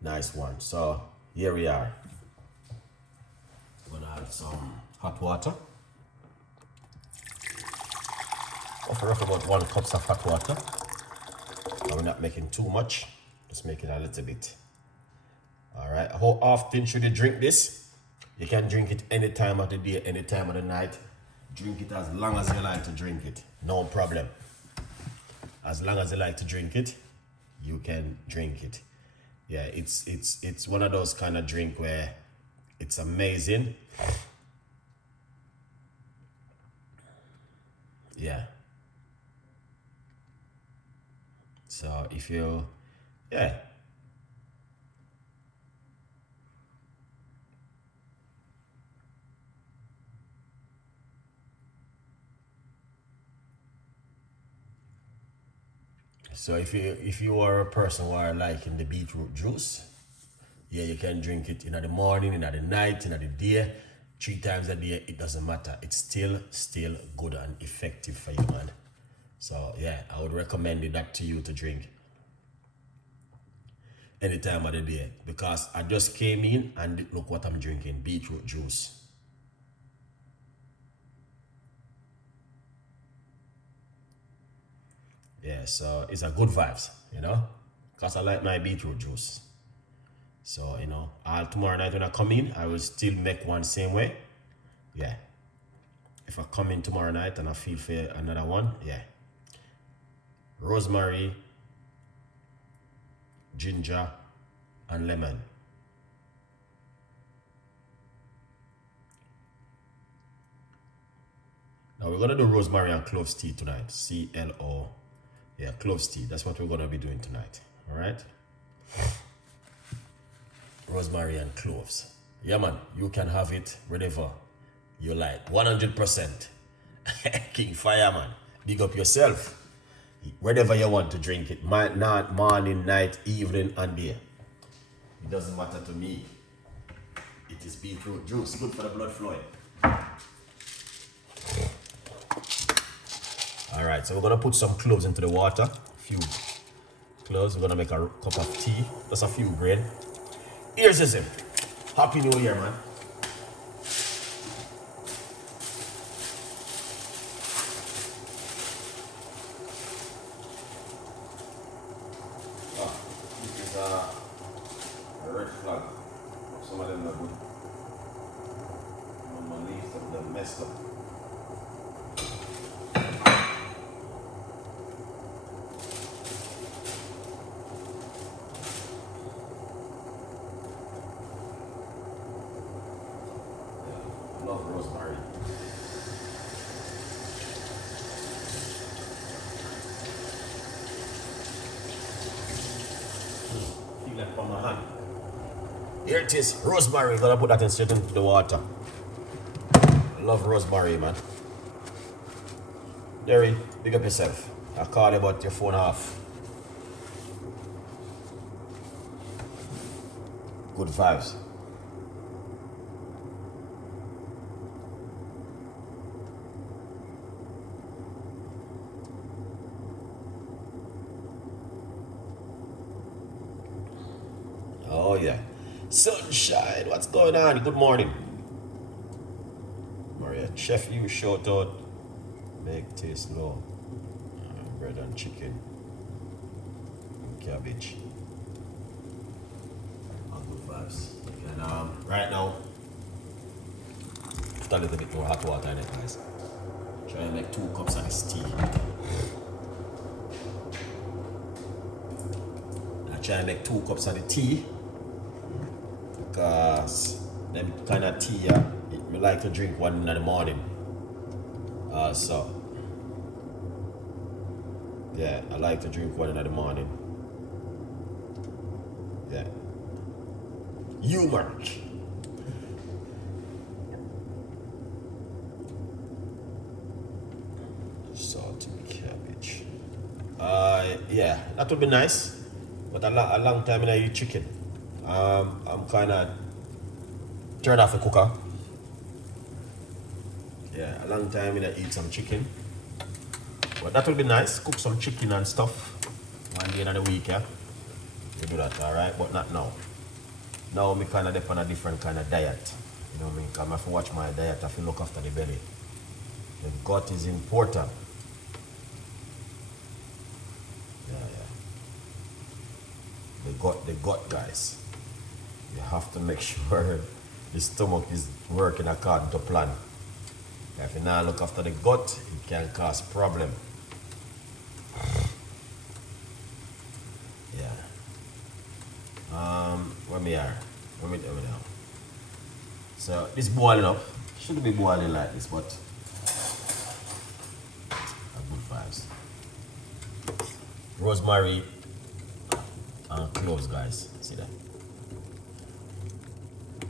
Nice one. So here we are. We're gonna add some hot water. Roughly about 1 cup of hot water. And we're not making too much, just making a little bit. All right. How often should you drink this? You can drink it any time of the day, any time of the night. Drink it as long as you like to drink it. No problem. As long as you like to drink it, you can drink it. Yeah, it's one of those kind of drink where it's amazing. Yeah. So if you, yeah. So if you are a person who are liking the beetroot juice, yeah, you can drink it in the morning, in the night, in the day, 3 times a day. It doesn't matter. It's still good and effective for you, man. So yeah, I would recommend that to you to drink any time of the day, because I just came in and look what I'm drinking: beetroot juice. Yeah, so it's a good vibes, you know, because I like my beetroot juice. So, you know, tomorrow night when I come in, I will still make one same way. Yeah. If I come in tomorrow night and I feel for another one, yeah. Rosemary, ginger, and lemon. Now we're gonna do rosemary and cloves tea tonight. CLO. Yeah, cloves tea. That's what we're gonna be doing tonight. All right. Rosemary and cloves. Yeah, man. You can have it whenever you like. 100%. King Fireman. Big up yourself. Whenever you want to drink it. Not morning, night, evening, and day. It doesn't matter to me. It is beetroot juice. Good for the blood flowing. Alright, so we're gonna put some cloves into the water. A few cloves. We're gonna make a cup of tea. Just a few grain. Here's him. Happy New Year, man. This is a red flag. Some of them are good. My leaves are messed up. Love rosemary. Feel that on my hand. Here it is, rosemary. We're gonna put that in straight into the water. I love rosemary, man. Jerry, big up yourself. I call you about your phone off. Good vibes. Oh yeah. Sunshine, what's going on? Good morning. Maria, chef, you shout out. Make taste low. Bread and chicken. And cabbage. All good vibes. And right now, put a little bit more hot water in it, guys. Try and make 2 cups of this tea. I try and make 2 cups of the tea. Because them kind of tea, we like to drink one in the morning. So yeah, I like to drink one in the morning. Yeah. Humor. Salted cabbage. Yeah, that would be nice. But a long time I eat chicken. I'm kind of turned off the cooker. Yeah, a long time I eat some chicken. But that will be nice. Cook some chicken and stuff one day in the week, yeah. You do that, alright? But not now. Now me kind of depend on a different kind of diet. You know what I mean? Because I have to watch my diet, I have to look after the belly. The gut is important. Yeah. The gut, guys. You have to make sure the stomach is working according to plan. If you not look after the gut, it can cause problem. Yeah. Where me are? Where me now? So this boiling up. Shouldn't be boiling like this, but good vibes. Rosemary and cloves, guys. See that?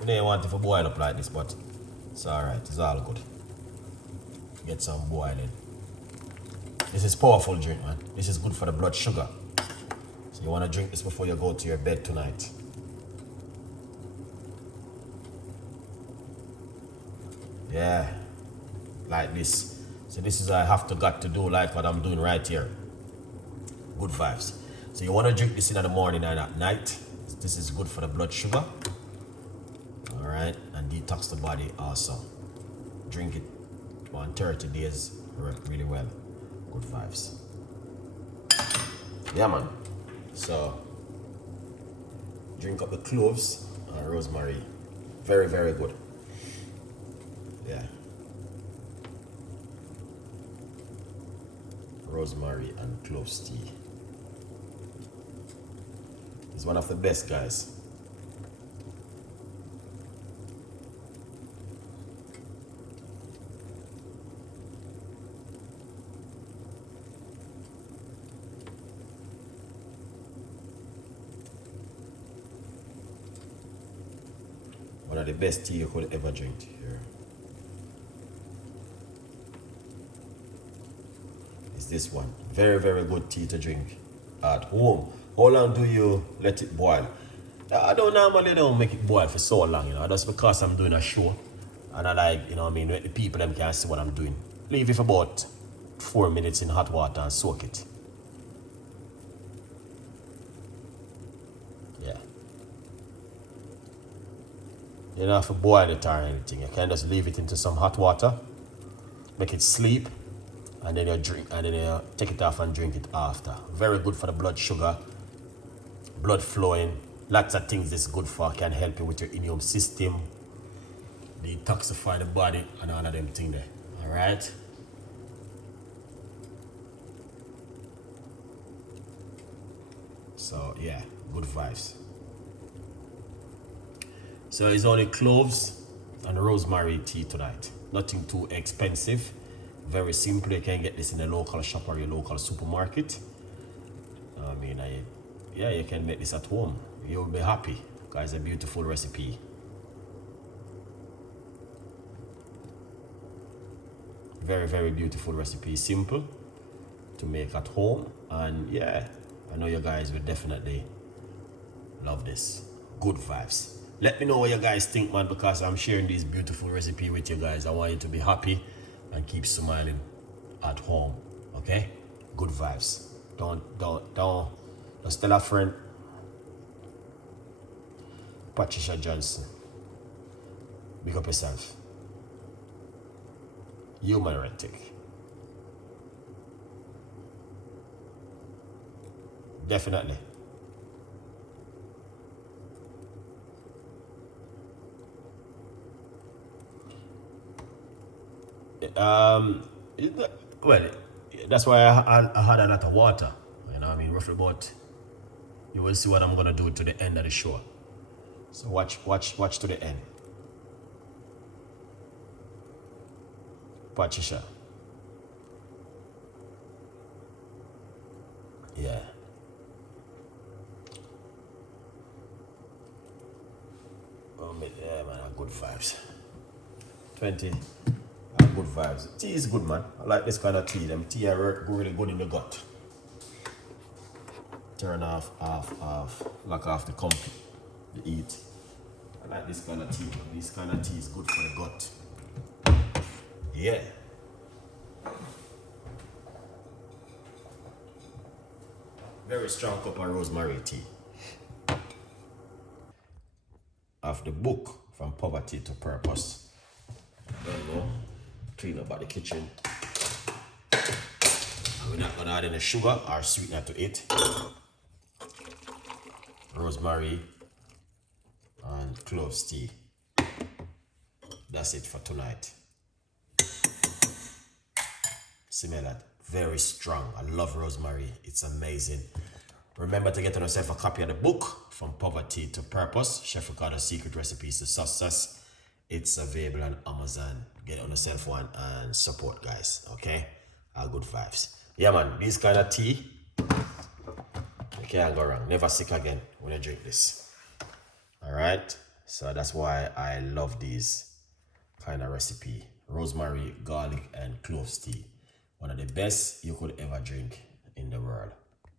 You don't want it to boil up like this, but it's alright. It's all good. Get some boiling. This is powerful drink, man. This is good for the blood sugar. So you want to drink this before you go to your bed tonight. Yeah, like this. So this is what I have got to do, like what I'm doing right here. Good vibes. So you want to drink this in the morning and at night. This is good for the blood sugar. All right, and detox the body also. Drink it on 30 days, really well. Good vibes. Yeah, man. So drink up the cloves and rosemary. Very, very good. Yeah. Rosemary and cloves tea. It's one of the best, guys. One of the best tea you could ever drink here. Is this one. Very, very good tea to drink at home. How long do you let it boil? I don't normally make it boil for so long, you know. That's because I'm doing a show. And I like, you know what I mean, the people them can see what I'm doing. Leave it for about 4 minutes in hot water and soak it. Yeah. You don't have to boil it or anything. You can just leave it into some hot water, make it sleep, and then you drink, and then you take it off and drink it after. Very good for the blood sugar, blood flowing. Lots of things this is good for. Can help you with your immune system, detoxify the body, and all of them things there. All right. So yeah, good vibes. So it's only cloves and rosemary tea tonight. Nothing too expensive. Very simple. You can get this in a local shop or your local supermarket. I mean, yeah, you can make this at home. You'll be happy. Guys, a beautiful recipe. Very, very beautiful recipe. Simple to make at home. And yeah, I know you guys will definitely love this. Good vibes. Let me know what you guys think, man, because I'm sharing this beautiful recipe with you guys. I want you to be happy and keep smiling at home. Okay? Good vibes. Don't just tell a friend. Patricia Johnson. Big up yourself. Human-retic. Definitely. Well, that's why I had a lot of water. You know what I mean? Roughly about, you will see what I'm gonna do to the end of the show. So watch to the end. Patricia. Yeah. Yeah, man, good vibes. 20. Good vibes. Tea is good, man. I like this kind of tea. Them tea are really good in the gut. Turn off, lock off the company, the heat. I like this kind of tea. This kind of tea is good for the gut. Yeah. Very strong cup of rosemary tea. have the book From Poverty to Purpose. Don't know. Clean up about the kitchen. And we're not gonna add any sugar or sweetener to it. Rosemary and cloves tea. That's it for tonight. Smell that. Very strong. I love rosemary. It's amazing. Remember to get on yourself a copy of the book From Poverty to Purpose, Chef Ricardo's Secret Recipes to Success. It's available on Amazon. Get it on yourself one and support, guys. Okay? Good vibes. Yeah, man. This kind of tea, you can't go wrong. Never sick again when you drink this. All right? So that's why I love these kind of recipe. Rosemary, garlic, and cloves tea. One of the best you could ever drink in the world.